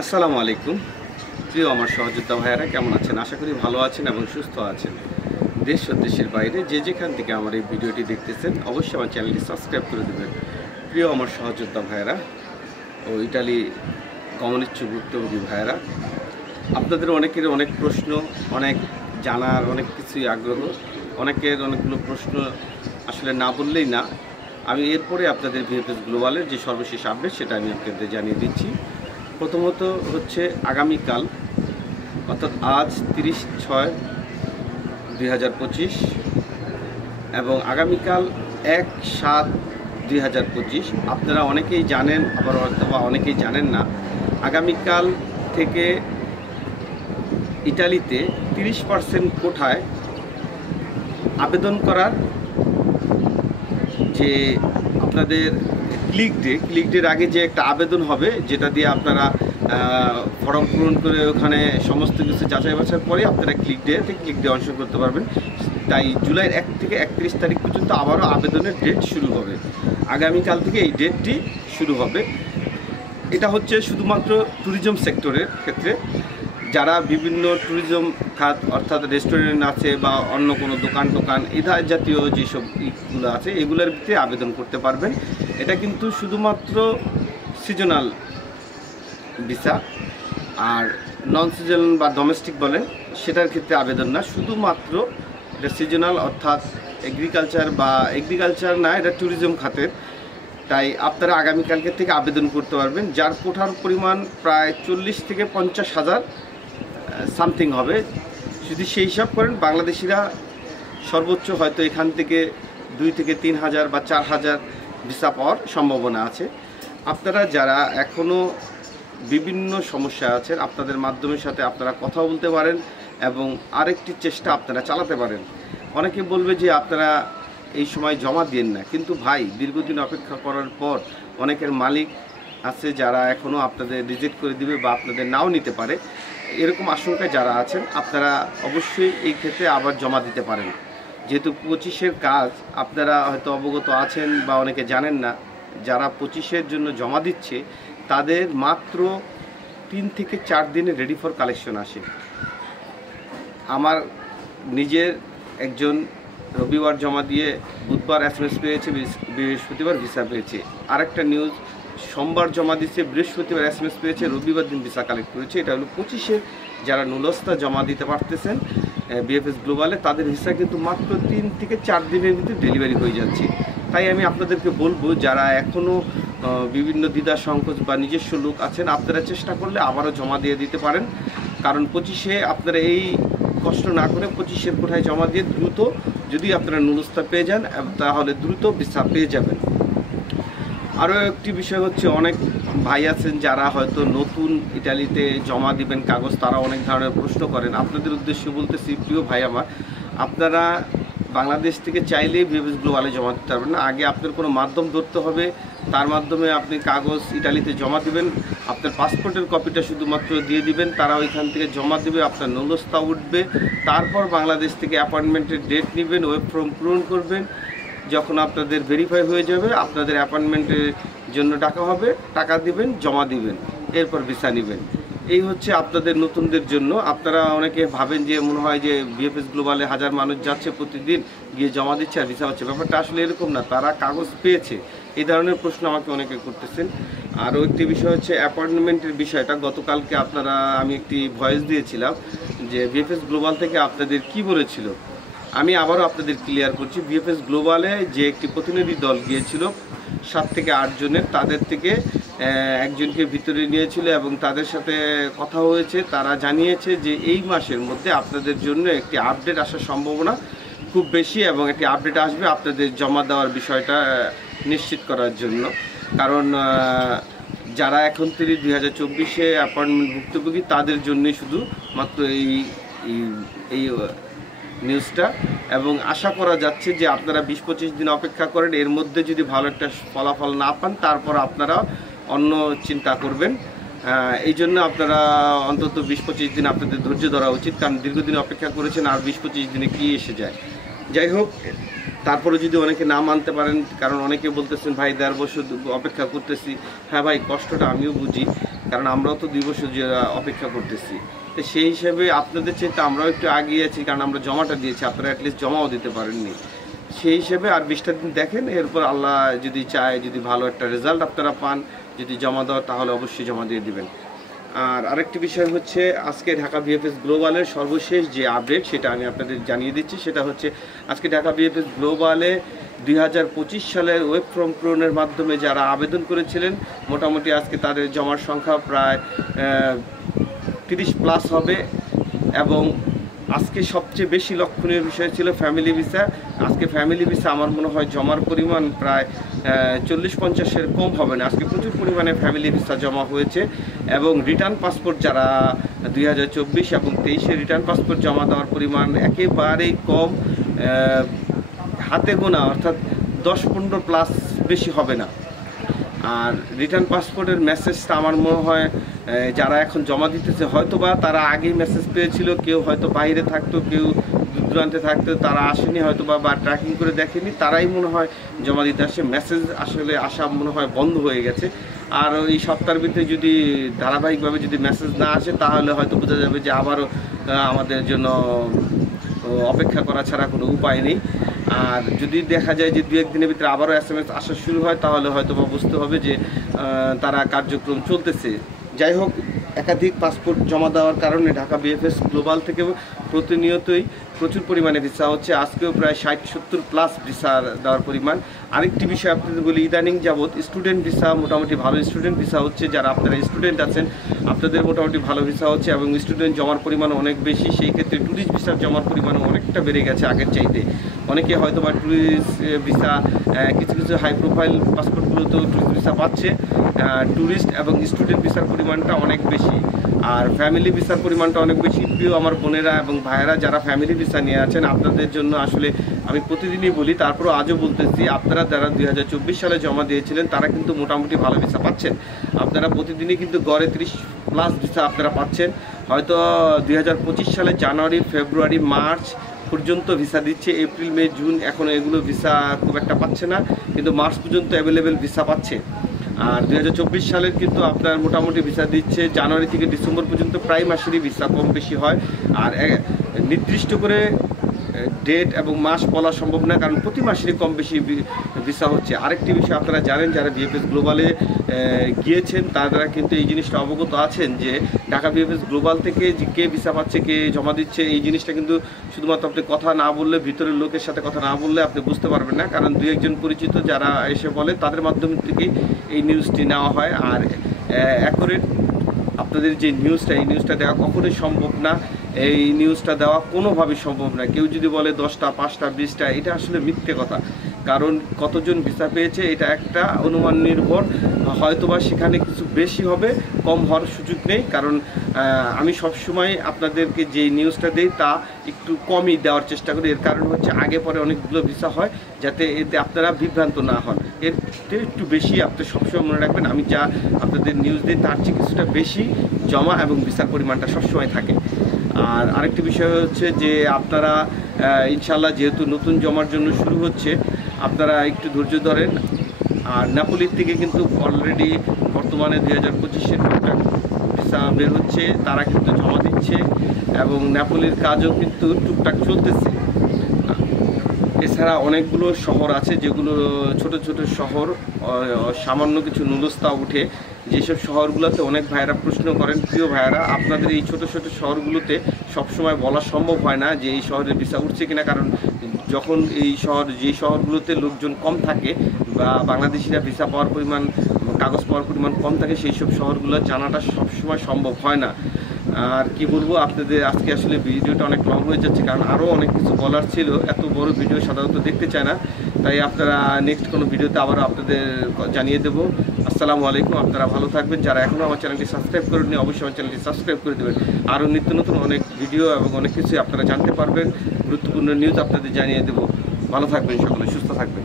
আসসালামু আলাইকুম। প্রিয় আমার সহযোদ্ধা ভাইয়েরা কেমন আছেন? আশা করি ভালো আছেন এবং সুস্থ আছেন। দেশ ও দেশের বাইরে যে যেখান থেকে আমার এই ভিডিওটি দেখতেছেন অবশ্যই আমার চ্যানেলটি সাবস্ক্রাইব করে দেবেন। প্রিয় আমার সহযোদ্ধা ভাইয়েরা ও ইটালি গমনিচ্ছুক ভুক্তভোগী ভাইয়েরা, আপনাদের অনেকের অনেক প্রশ্ন, অনেক জানার অনেক কিছুই আগ্রহ, অনেকের অনেকগুলো প্রশ্ন আসলে না বললেই না। আমি এরপরে আপনাদের ভিএফএস গ্লোবালের যে সর্বশেষ আপডেট সেটা আমি আপনাদের জানিয়ে দিচ্ছি। প্রথমত হচ্ছে আগামীকাল অর্থাৎ আজ 30/6/2025 এবং আগামীকাল 1/7/2025। আপনারা অনেকেই জানেন, আবার অথবা অনেকেই জানেন না। আগামীকাল থেকে ইটালিতে 30% কোঠায় আবেদন করার যে আপনাদের ক্লিক ডের আগে যে একটা আবেদন হবে, যেটা দিয়ে আপনারা ফর্ম পূরণ করে ওখানে সমস্ত কিছু যাচাই বাছাই পরে আপনারা ক্লিক ডে অংশগ্রহণ করতে পারবেন। তাই জুলাইয়ের 1 থেকে 31 তারিখ পর্যন্ত আবারও আবেদনের ডেট শুরু হবে। আগামীকাল থেকে এই ডেটটি শুরু হবে। এটা হচ্ছে শুধুমাত্র ট্যুরিজম সেক্টরের ক্ষেত্রে। যারা বিভিন্ন ট্যুরিজম খাত অর্থাৎ রেস্টুরেন্ট আছে বা অন্য কোনো দোকান এই জাতীয় যেসব ইগুলো আছে এগুলোর ভিতরে আবেদন করতে পারবেন। এটা কিন্তু শুধুমাত্র সিজনাল ভিসা, আর নন সিজনাল বা ডোমেস্টিক বলেন সেটার ক্ষেত্রে আবেদন না, শুধুমাত্র এটা সিজনাল অর্থাৎ এগ্রিকালচার না, এটা ট্যুরিজম খাতের। তাই আপনারা আগামীকালকে থেকে আবেদন করতে পারবেন, যার কোঠার পরিমাণ প্রায় 40 থেকে 50 হাজার সামথিং হবে। যদি সেই হিসাব করেন বাংলাদেশিরা সর্বোচ্চ হয়তো এখান থেকে 2 থেকে 3 হাজার বা 4 হাজার ভিসা পাওয়ার সম্ভাবনা আছে। আপনারা যারা এখনও বিভিন্ন সমস্যা আছেন, আপনাদের মাধ্যমের সাথে আপনারা কথা বলতে পারেন এবং আরেকটি চেষ্টা আপনারা চালাতে পারেন। অনেকে বলবে যে আপনারা এই সময় জমা দিন না, কিন্তু ভাই দীর্ঘদিন অপেক্ষা করার পর অনেকের মালিক আছে যারা এখনও আপনাদের রিজেক্ট করে দিবে বা আপনাদের নাও নিতে পারে। এরকম আশঙ্কায় যারা আছেন আপনারা অবশ্যই এই ক্ষেত্রে আবার জমা দিতে পারেন। যেহেতু 25-এর কাজ আপনারা হয়তো অবগত আছেন বা অনেকে জানেন না, যারা 25-এর জন্য জমা দিচ্ছে তাদের মাত্র 3 থেকে 4 দিনে রেডি ফর কালেকশন আসে। আমার নিজের একজন রবিবার জমা দিয়ে বুধবার SMS পেয়েছে, বৃহস্পতিবার ভিসা পেয়েছে। আরেকটা নিউজ, সোমবার জমা দিচ্ছে, বৃহস্পতিবার SMS পেয়েছে, রবিবার দিন ভিসা কালেক্ট করেছে। এটা হলো 25-এর যারা নুলস্তা জমা দিতে পারতেছেন ভিএফএস গ্লোবালে, তাদের ভিসা কিন্তু মাত্র 3 থেকে 4 দিনের ভিতরে ডেলিভারি হয়ে যাচ্ছে। তাই আমি আপনাদেরকে বলবো, যারা এখনও বিভিন্ন দ্বিধা সংকোচ বা নিজস্ব লোক আছেন, আপনারা চেষ্টা করলে আবারও জমা দিয়ে দিতে পারেন। কারণ 25-এ আপনারা এই কষ্ট না করে 25-এর কোঠায় জমা দিয়ে দ্রুত যদি আপনারা নুলস্তা পেয়ে যান তাহলে দ্রুত ভিসা পেয়ে যাবেন। আরও একটি বিষয় হচ্ছে, অনেক ভাই আছেন যারা হয়তো নতুন ইটালিতে জমা দিবেন কাগজ, তারা অনেক ধরনের প্রশ্ন করেন। আপনাদের উদ্দেশ্যে বলতেছি, প্রিয় ভাই আমার, আপনারা বাংলাদেশ থেকে চাইলেই ভিএফএস গ্লোবালে জমা দিতে পারবেন না। আগে আপনার কোনো মাধ্যম ধরতে হবে, তার মাধ্যমে আপনি কাগজ ইটালিতে জমা দিবেন। আপনার পাসপোর্টের কপিটা শুধুমাত্র দিয়ে দিবেন, তারা ওইখান থেকে জমা দেবে, আপনার নুলস্তা উঠবে। তারপর বাংলাদেশ থেকে অ্যাপয়েন্টমেন্টের ডেট নেবেন, ওয়েব ফর্ম পূরণ করবেন। যখন আপনাদের ভেরিফাই হয়ে যাবে আপনাদের অ্যাপয়েন্টমেন্টের জন্য টাকা হবে, টাকা দিবেন, জমা দিবেন, এরপর ভিসা নেবেন। এই হচ্ছে আপনাদের নতুনদের জন্য। আপনারা অনেকে ভাবেন যে মনে হয় যে ভিএফএস গ্লোবালে হাজার মানুষ যাচ্ছে প্রতিদিন, গিয়ে জমা দিচ্ছে আর ভিসা হচ্ছে। ব্যাপারটা আসলে এরকম না, তারা কাগজ পেয়েছে। এই ধরনের প্রশ্ন আমাকে অনেকে করতেছেন। আরও একটি বিষয় হচ্ছে অ্যাপয়েন্টমেন্টের বিষয়টা। গতকালকে আমি একটি ভয়েস দিয়েছিলাম যে ভিএফএস গ্লোবাল থেকে আপনাদের কি বলেছিল। আমি আবারও আপনাদের ক্লিয়ার করছি, ভিএফএস গ্লোবালে যে একটি প্রতিনিধি দল গিয়েছিল 7 থেকে 8 জনের, তাদের থেকে একজনকে ভিতরে নিয়েছিল এবং তাদের সাথে কথা হয়েছে। তারা জানিয়েছে যে এই মাসের মধ্যে আপনাদের জন্য একটি আপডেট আসার সম্ভাবনা খুব বেশি এবং একটি আপডেট আসবে আপনাদের জমা দেওয়ার বিষয়টা নিশ্চিত করার জন্য। কারণ যারা এখন 2024-এ অ্যাপয়েন্টমেন্ট ভুক্তভোগী তাদের জন্যই শুধু মাত্র এই নিউজটা। এবং আশা করা যাচ্ছে যে আপনারা 20-25 দিন অপেক্ষা করেন, এর মধ্যে যদি ভালো একটা ফলাফল না পান তারপর আপনারা অন্য চিন্তা করবেন। এই জন্য আপনারা অন্তত 20-25 দিন আপনাদের ধৈর্য ধরা উচিত, কারণ দীর্ঘদিন অপেক্ষা করেছেন, আর 20-25 দিনে কি এসে যায়। যাই হোক, তারপরে যদি অনেকে না মানতে পারেন, কারণ অনেকে বলতেছেন ভাই 1.5 বছর অপেক্ষা করতেছি। হ্যাঁ ভাই, কষ্টটা আমিও বুঝি, কারণ আমরাও তো 2 বছর অপেক্ষা করতেছি। তো সেই হিসেবে আপনাদের চেয়ে আমরাও একটু এগিয়ে আছি, কারণ আমরা জমাটা দিয়েছি, আপনারা অ্যাটলিস্ট জমাও দিতে পারেননি। সেই হিসেবে আর 20টা দিন দেখেন, এরপর আল্লাহ যদি চায়, যদি ভালো একটা রেজাল্ট আপনারা পান, যদি জমা দেওয়ার, তাহলে অবশ্যই জমা দিয়ে দিবেন। আর আরেকটি বিষয় হচ্ছে, আজকে ঢাকা বিএফএস গ্লোবালের সর্বশেষ যে আপডেট সেটা আমি আপনাদের জানিয়ে দিচ্ছি। সেটা হচ্ছে আজকে ঢাকা বিএফএস গ্লোবালে 2025 সালের ওয়েব ফর্ম পূরণের মাধ্যমে যারা আবেদন করেছিলেন, মোটামুটি আজকে তাদের জমার সংখ্যা প্রায় 30+ হবে। এবং আজকে সবচেয়ে বেশি লক্ষণীয় বিষয় ছিল ফ্যামিলি ভিসা। আজকে ফ্যামিলি ভিসা আমার মনে হয় জমার পরিমাণ প্রায় 40-50-এর কম হবে না। আজকে প্রচুর পরিমাণে ফ্যামিলি ভিসা জমা হয়েছে। এবং রিটার্ন পাসপোর্ট যারা 2024 এবং 23-এ রিটার্ন পাসপোর্ট জমা দেওয়ার পরিমাণ একেবারেই কম, হাতে গোনা, অর্থাৎ 10-15+ বেশি হবে না। আর রিটার্ন পাসপোর্টের মেসেজটা আমার মনে হয় যারা এখন জমা দিতেছে হয়তোবা তারা আগেই মেসেজ পেয়েছিল, কেউ হয়তো বাইরে থাকতো, কেউ দূর দূরান্তে থাকতো, তারা আসেনি হয়তোবা, বা ট্র্যাকিং করে দেখেনি, তারাই মনে হয় জমা দিতে আসে। মেসেজ আসলে আসা মনে হয় বন্ধ হয়ে গেছে। আর এই সপ্তাহের ভিতরে যদি ধারাবাহিকভাবে যদি মেসেজ না আসে, তাহলে হয়তো বোঝা যাবে যে আবারও আমাদের জন্য অপেক্ষা করা ছাড়া কোনো উপায় নেই। আর যদি দেখা যায় যে 2-1 দিনের ভিতরে আবারও SMS আসা শুরু হয়, তাহলে হয়তো বা বুঝতে হবে যে তারা কার্যক্রম চলতেছে। যাই হোক, একাধিক পাসপোর্ট জমা দেওয়ার কারণে ঢাকা বিএফএস গ্লোবাল থেকে প্রতিনিয়তই প্রচুর পরিমাণে ভিসা হচ্ছে। আজকেও প্রায় 60-70+ ভিসা দেওয়ার পরিমাণ। আরেকটি বিষয় আপনাদের বলি, ইদানিং যাবৎ স্টুডেন্ট ভিসা মোটামুটি ভালো স্টুডেন্ট ভিসা হচ্ছে। যারা আপনারা স্টুডেন্ট আছেন, আপনাদের মোটামুটি ভালো ভিসা হচ্ছে এবং স্টুডেন্ট জমার পরিমাণ অনেক বেশি। সেই ক্ষেত্রে ট্যুরিস্ট ভিসার জমার পরিমাণ অনেকটা বেড়ে গেছে আগের চাইতে। অনেকে হয়তো বা ট্যুরিস্ট ভিসা, কিছু কিছু হাই প্রোফাইল পাসপোর্টগুলোতেও ট্যুরিস্ট ভিসা পাচ্ছে। ট্যুরিস্ট এবং স্টুডেন্ট ভিসার পরিমাণটা অনেক বেশি, আর ফ্যামিলি ভিসার পরিমাণটা অনেক বেশি। প্রিয় আমার বোনেরা এবং ভাইয়েরা যারা ফ্যামিলি ভিসা নিয়ে আছেন, আপনাদের জন্য আসলে আমি প্রতিদিনই বলি, তারপরও আজও বলতেছি, আপনারা যারা 2024 সালে জমা দিয়েছিলেন তারা কিন্তু মোটামুটি ভালো ভিসা পাচ্ছেন। আপনারা প্রতিদিনই কিন্তু গড়ে 30+ ভিসা আপনারা পাচ্ছেন। হয়তো 2025 সালে জানুয়ারি, ফেব্রুয়ারি, মার্চ পর্যন্ত ভিসা দিচ্ছে, এপ্রিল, মে, জুন এখনও এগুলো ভিসা খুব একটা পাচ্ছে না, কিন্তু মার্চ পর্যন্ত অ্যাভেলেবেল ভিসা পাচ্ছে। আর 2024 সালের কিন্তু আপনার মোটামুটি ভিসা দিচ্ছে জানুয়ারি থেকে ডিসেম্বর পর্যন্ত, প্রায় মাসেরই ভিসা কম বেশি হয়। আর নির্দিষ্ট করে ডেট এবং মাস বলা সম্ভব না, কারণ প্রতি মাসেরই কম বেশি ভিসা হচ্ছে। আরেকটি বিষয় আপনারা জানেন, যারা বিএফএস গ্লোবালে গিয়েছেন তারা কিন্তু এই জিনিসটা অবগত আছেন যে ঢাকা বিএফএস গ্লোবাল থেকে যে কে ভিসা পাচ্ছে, কে জমা দিচ্ছে, এই জিনিসটা কিন্তু শুধুমাত্র আপনি কথা না বললে, ভিতরের লোকের সাথে কথা না বললে আপনি বুঝতে পারবেন না। কারণ 2-1 পরিচিত যারা এসে বলে, তাদের মাধ্যমে থেকেই এই নিউজটি নেওয়া হয়। আর অ্যাকুরেট আপনাদের যে নিউজটা, এই নিউজটা দেওয়া কখনোই সম্ভব না। এই নিউজটা দেওয়া কোনোভাবেই সম্ভব না। কেউ যদি বলে 10টা, 5টা, 20টা, এটা আসলে মিথ্যে কথা। কারণ কতজন ভিসা পেয়েছে এটা একটা অনুমান নির্ভর, হয়তোবা সেখানে কিছু বেশি হবে, কম হওয়ার সুযোগ নেই। কারণ আমি সবসময় আপনাদেরকে যে নিউজটা দিই তা একটু কমই দেওয়ার চেষ্টা করি। এর কারণ হচ্ছে আগে পরে অনেকগুলো ভিসা হয়, যাতে এতে আপনারা বিভ্রান্ত না হন। এর একটু বেশি আপনি সবসময় মনে রাখবেন, আমি যা আপনাদের নিউজ দিই তার চেয়ে কিছুটা বেশি জমা এবং ভিসার পরিমাণটা সবসময় থাকে। আর আরেকটি বিষয় হচ্ছে যে আপনারা ইনশাল্লাহ যেহেতু নতুন জমার জন্য শুরু হচ্ছে, আপনারা একটু ধৈর্য ধরেন। আর নেপোলির থেকে কিন্তু অলরেডি বর্তমানে 2025-এর টুকটাক ভিসা বের হচ্ছে, তারা কিন্তু জমা দিচ্ছে এবং নেপোলির কাজও কিন্তু টুকটাক চলতেছে। এছাড়া অনেকগুলো শহর আছে যেগুলো ছোট ছোট শহর, সামান্য কিছু নুলস্তা উঠে, যেসব শহরগুলোতে অনেক ভাইয়েরা প্রশ্ন করেন। প্রিয় ভাইয়েরা, আপনাদের এই ছোট ছোট শহরগুলোতে সবসময় বলা সম্ভব হয় না যে এই শহরের ভিসা উঠছে কিনা, কারণ যখন যেই শহরগুলোতে লোকজন কম থাকে বা বাংলাদেশিরা ভিসা পাওয়ার পরিমাণ, কাগজ পাওয়ার পরিমাণ কম থাকে, সেই সব শহরগুলো জানাটা সবসময় সম্ভব হয় না। আর কি বলবো আপনাদের, আজকে আসলে ভিডিওটা অনেক লং হয়ে যাচ্ছে, কারণ আরও অনেক কিছু বলার ছিল। এত বড় ভিডিও সাধারণত দেখতে চায় না, তাই আপনারা নেক্সট কোনো ভিডিওতে আবারও আপনাদের জানিয়ে দেবো। আসসালামু আলাইকুম, আপনারা ভালো থাকবেন। যারা এখনও আমার চ্যানেলটি সাবস্ক্রাইব করেননি, অবশ্যই আমার চ্যানেলটি সাবস্ক্রাইব করে দেবেন। আরও নিত্য নতুন অনেক ভিডিও এবং অনেক কিছু আপনারা জানতে পারবেন, গুরুত্বপূর্ণ নিউজ আপনাদের জানিয়ে দেবো। ভালো থাকবেন সকলে, সুস্থ থাকবেন।